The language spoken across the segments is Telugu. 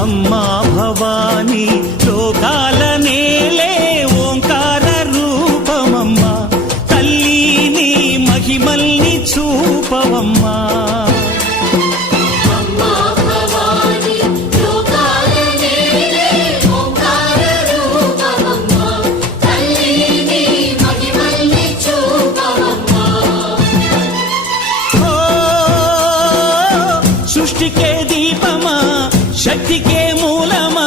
అమ్మా భవాని లోకాల నేలే ఓంకార రూపమమ్మా, తల్లి నీ మహిమల్ని చూపవమ్మా. సృష్టికే దీపమా, శక్తికే మూలమా,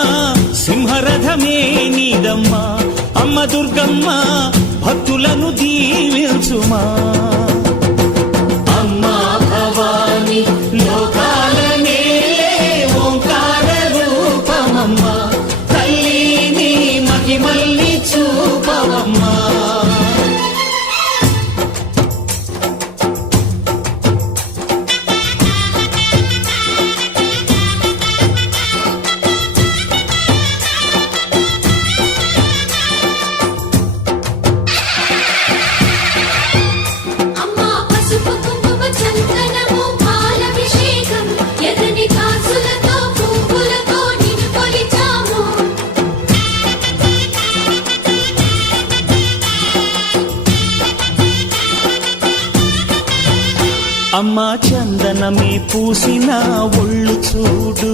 సింహరథమే నీదమ్మా. అమ్మ దుర్గమ్మ భక్తులను దీవించుమా. అమ్మా భవాని లోకాల నేలే ఓంకార రూపమమ్మా, తల్లి నీ మహిమల్ని చూపవమ్మా. అమ్మా చందనమే పూసిన ఒళ్ళు చూడు.